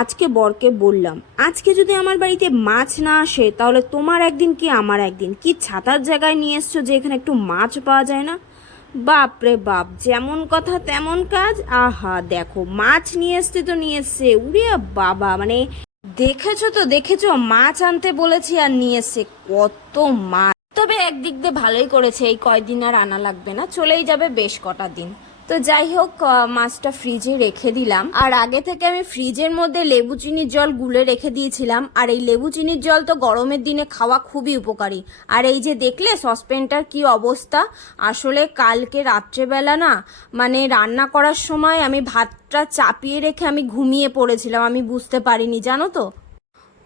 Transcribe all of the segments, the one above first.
আজকে বরকে বললাম, আজকে যদি আমার বাড়িতে মাছ না আসে তাহলে তোমার একদিন কি আমার একদিন, কি ছাতার জায়গায় নিয়ে এসছো যে এখানে একটু মাছ পাওয়া যায় না। বাপ রে বাপ, যেমন কথা তেমন কাজ। আহা দেখো, মাছ নিয়ে এসছে তো নিয়ে এসছে, উড়ে বাবা, মানে দেখেছো তো দেখেছো, মাছ আনতে বলেছি আর নিয়ে এসছে কত মাছ। তবে একদিক দিয়ে ভালোই করেছে, এই কয়দিন আর আনা লাগবে না, চলেই যাবে বেশ কটা দিন। তো যাই হোক, মাছটা ফ্রিজে রেখে দিলাম। আর আগে থেকে আমি ফ্রিজের মধ্যে লেবু চিনির জল গুলে রেখে দিয়েছিলাম। আর এই লেবু চিনির জল তো গরমের দিনে খাওয়া খুবই উপকারী। আর এই যে দেখলে সসপ্যানটার কি অবস্থা, আসলে কালকে রাত্রেবেলা না, মানে রান্না করার সময় আমি ভাতটা চাপিয়ে রেখে আমি ঘুমিয়ে পড়েছিলাম, আমি বুঝতে পারিনি, জানো তো।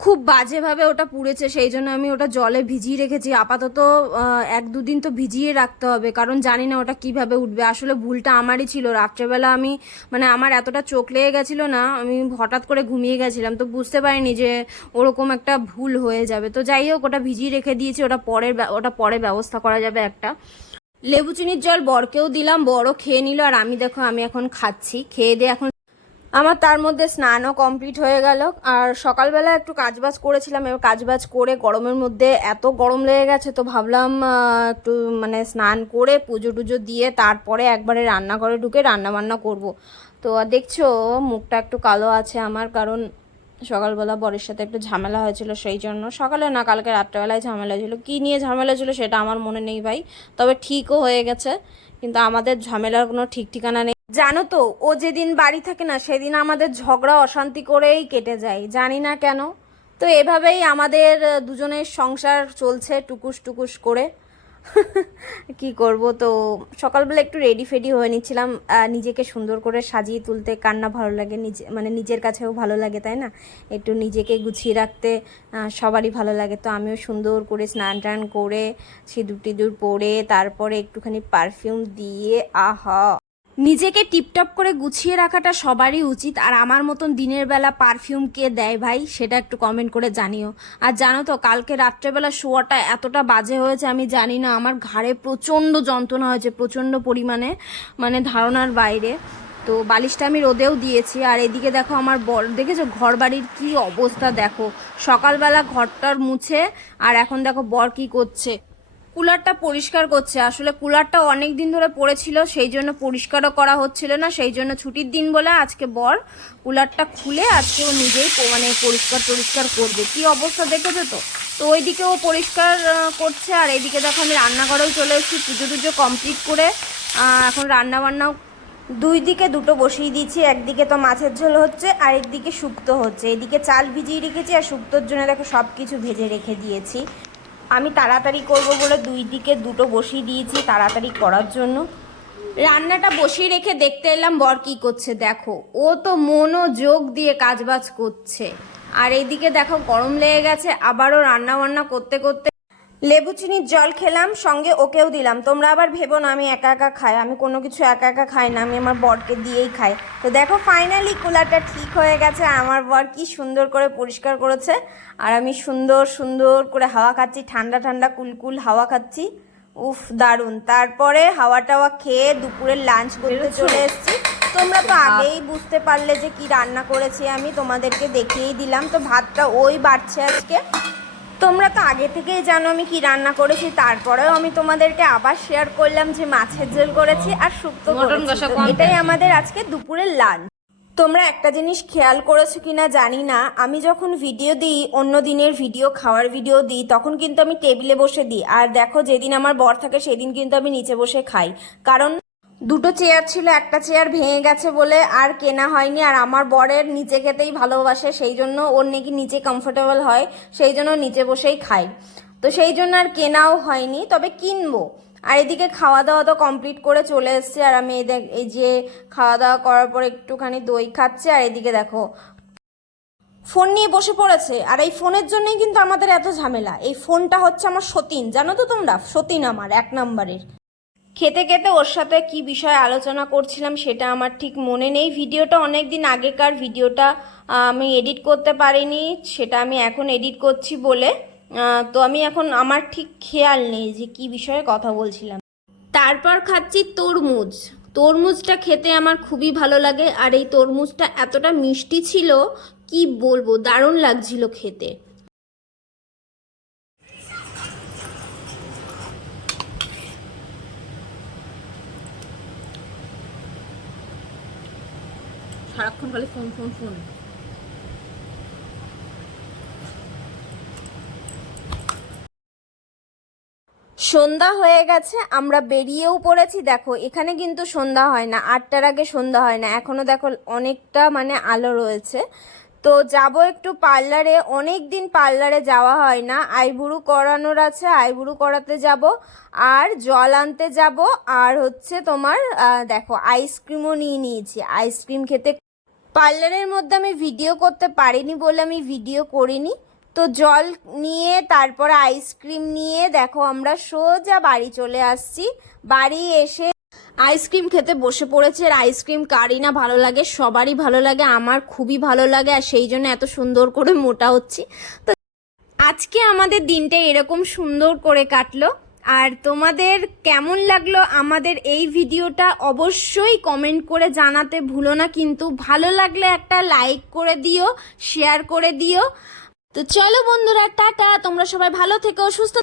খুব বাজেভাবে ওটা পুড়েছে, সেই জন্য আমি ওটা জলে ভিজিয়ে রেখেছি আপাতত। 1-2 দিন তো ভিজিয়ে রাখতে হবে, কারণ জানি না ওটা কিভাবে উঠবে। আসলে ভুলটা আমারই ছিল, রাত্রেবেলা আমি মানে আমার এতটা চোখ লেগে গেছিলো না, আমি হঠাৎ করে ঘুমিয়ে গেছিলাম, তো বুঝতে পারিনি যে ওরকম একটা ভুল হয়ে যাবে। তো যাই হোক, ওটা ভিজিয়ে রেখে দিয়েছি, ওটা পরে ব্যবস্থা করা যাবে একটা। লেবু চিনির জল বরকেও দিলাম, বরও খেয়ে নিল, আর আমি দেখো আমি এখন খাচ্ছি। খেয়ে দিয়ে এখন আমার তার মধ্যে স্নানও কমপ্লিট হয়ে গেল। আর সকালবেলা একটু কাজবাজ করেছিলাম, এবার কাজবাজ করে গরমের মধ্যে এত গরম লেগে গেছে, তো ভাবলাম একটু মানে স্নান করে পুজো টুজো দিয়ে তারপরে একবারে রান্নাঘরে ঢুকে রান্না বান্না করব। তো দেখছো মুখটা একটু কালো আছে আমার, কারণ সকালবেলা বরের সাথে একটু ঝামেলা হয়েছিল, সেই জন্য। সকালে না, কালকে রাত্রেবেলায় ঝামেলা হয়েছিল, কী নিয়ে ঝামেলা ছিল সেটা আমার মনে নেই ভাই, তবে ঠিকও হয়ে গেছে। কিন্তু আমাদের ঝামেলার কোনো ঠিক ঠিকানা নেই, জানো তো। ও যেদিন বাড়ি থাকে না সেদিন আমাদের ঝগড়া অশান্তি করেই কেটে যায়, জানি না কেন। তো এভাবেই আমাদের দুজনের সংসার চলছে টুকুস টুকুস করে। কি করব। তো সকালবেলা একটু রেডি ফেডি হয়ে নিচ্ছিলাম, নিজেকে সুন্দর করে সাজিয়ে তুলতে কার না ভালো লাগে, মানে নিজের কাছেও ভালো লাগে, তাই না? একটু নিজেকে গুছিয়ে রাখতে সবারই ভালো লাগে। তো আমিও সুন্দর করে স্নান টান করে সিঁদুর টিঁদুর পরে তারপরে একটুখানি পারফিউম দিয়ে, আহা, নিজেকে টিপটপ করে গুছিয়ে রাখাটা সবারই উচিত। আর আমার মতন দিনের বেলা পারফিউম কে দেয় ভাই, সেটা একটু কমেন্ট করে জানিও। আর জানো তো, কালকে রাত্রেবেলা শোয়াটা এতটা বাজে হয়েছে আমি জানি না, আমার ঘাড়ে প্রচণ্ড যন্ত্রণা হয়েছে, প্রচণ্ড পরিমাণে, মানে ধারণার বাইরে। তো বালিশটা আমি রোদেও দিয়েছি। আর এদিকে দেখো আমার বর, দেখেছো ঘর বাড়ির কী অবস্থা দেখো, সকালবেলা ঘরটার মুছে, আর এখন দেখো বর কি করছে, কুলারটা পরিষ্কার করছে। আসলে কুলারটা অনেক দিন ধরে পড়েছিল, সেই জন্য পরিষ্কারও করা হচ্ছিল না, সেই জন্য ছুটির দিন বলে আজকে বর কুলারটা খুলে আজকে ও নিজেই মানে পরিষ্কার করবে। কি অবস্থা দেখেছো তো। তো ওইদিকে ও পরিষ্কার করছে, আর এইদিকে দেখো আমি রান্নাঘরেও চলে এসেছি পুজো টুজো কমপ্লিট করে। এখন রান্না বান্নাও দুই দিকে দুটো বসিয়ে দিয়েছি, একদিকে তো মাছের ঝোল হচ্ছে আর একদিকে শুক্তো হচ্ছে। এদিকে চাল ভিজিয়ে রেখেছি আর শুক্তোর জন্য দেখো সব কিছু ভেজে রেখে দিয়েছি। আমি তাড়াতাড়ি করব বলে দুই দিকে দুটো বসিয়ে দিয়েছি তাড়াতাড়ি করার জন্য। রান্নাটা বসিয়ে রেখে দেখতে এলাম বর কি করছে, দেখো ও তো মনোযোগ দিয়ে কাজবাজ করছে। আর এইদিকে দেখো গরম লেগে গেছে, আবারও রান্না বান্না করতে করতে লেবু চিনির জল খেলাম, সঙ্গে ওকেও দিলাম। তোমরা আবার ভেবো না আমি একা একা খাই, আমি কোনো কিছু একা একা খাই না, আমি আমার বরকে দিয়েই খাই। তো দেখো ফাইনালি কুলারটা ঠিক হয়ে গেছে, আমার বর কি সুন্দর করে পরিষ্কার করেছে। আর আমি সুন্দর সুন্দর করে হাওয়া খাচ্ছি, ঠান্ডা ঠান্ডা কুলকুল হাওয়া খাচ্ছি, উফ দারুণ। তারপরে হাওয়া টাওয়া খেয়ে দুপুরের লাঞ্চ করতে চলে এসেছি। তোমরা তো আগেই বুঝতে পারলে যে কি রান্না করেছি, আমি তোমাদেরকে দেখিয়েই দিলাম। তো ভাতটা ওই বাড়ছে আজকে, তোমরা তো আগে থেকেই জানো আমি কি রান্না করেছি, তারপরেও আমি তোমাদেরকে আবার শেয়ার করলাম যে মাছের ঝোল করেছি আর শুক্তো করেছি। এটাই আমাদের আজকে দুপুরের লাঞ্চ। তোমরা একটা জিনিস খেয়াল করেছো কিনা জানি না, আমি যখন ভিডিও দিই, অন্য দিনের ভিডিও, খাওয়ার ভিডিও দিই, তখন কিন্তু আমি টেবিলে বসে দিই। আর দেখো যেদিন আমার বর থাকে সেদিন কিন্তু আমি নিচে বসে খাই, কারণ দুটো চেয়ার ছিল, একটা চেয়ার ভেঙে গেছে বলে আর কেনা হয়নি। আর আমার বরের নিচে খেতেই ভালোবাসে, সেই জন্য ওর নাকি নিচে কমফোর্টেবল হয়, সেই জন্য নিচে বসেই খাই। তো সেই জন্য আর কেনাও হয়নি, তবে কিনবো। আর এদিকে খাওয়া দাওয়া তো কমপ্লিট করে চলে এসছে, আর আমি এই যে খাওয়া দাওয়া করার পর একটুখানি দই খাচ্ছে। আর এদিকে দেখো ফোন নিয়ে বসে পড়েছে। আর এই ফোনের জন্যই কিন্তু আমাদের এত ঝামেলা। এই ফোনটা হচ্ছে আমার সতীন, জানো তো তোমরা, সতীন আমার 1 নম্বরের। খেতে খেতে ওর সাথে কি বিষয়ে আলোচনা করছিলাম সেটা আমার ঠিক মনে নেই, ভিডিওটা অনেক দিন আগেকার, ভিডিওটা আমি এডিট করতে পারিনি, সেটা আমি এখন এডিট করছি বলে। তো আমি এখন আমার ঠিক খেয়াল নেই যে কি বিষয়ে কথা বলছিলাম। তারপর খাচ্ছি তরমুজ। তরমুজটা খেতে আমার খুবই ভালো লাগে, আর এই তরমুজটা এতটা মিষ্টি ছিল, কি বলবো, দারুণ লাগছিল খেতে। সারাক্ষণ খালি ফোন ফোন ফোন। সন্ধ্যা হয়ে গেছে, আমরা বেরিয়েও পড়েছি। দেখো এখানে কিন্তু সন্ধ্যা হয় না, 8টার আগে সন্ধ্যা হয় না, এখনো দেখো অনেকটা মানে আলো রয়েছে। তো যাব একটু পার্লারে, অনেক দিন পার্লারে যাওয়া হয় না, আইব্রু করানোর আছে, আইব্রু করাতে যাব, আর জল আনতে যাব, আর হচ্ছে তোমার দেখো আইসক্রিমও নিয়ে নিয়েছি, আইসক্রিম খেতে। পার্লারের মধ্যে আমি ভিডিও করতে পারিনি বলে আমি ভিডিও করিনি। তো জল নিয়ে তারপরে আইসক্রিম নিয়ে দেখো আমরা সোজা বাড়ি চলে আসছি। বাড়ি এসে আইসক্রিম খেতে বসে পড়েছে। আর আইসক্রিম কারই না ভালো লাগে, সবারই ভালো লাগে, আমার খুবই ভালো লাগে, আর সেই জন্য এত সুন্দর করে মোটা হচ্ছি। তো আজকে আমাদের দিনটা এরকম সুন্দর করে কাটলো। আর তোমাদের কেমন লাগলো আমাদের এই ভিডিওটা অবশ্যই কমেন্ট করে জানাতে ভুলো না, কিন্তু ভালো লাগলে একটা লাইক করে দিও, শেয়ার করে দিও। তো চলো বন্ধুরা, টাটা, তোমরা সবাই ভালো থেকো, সুস্থ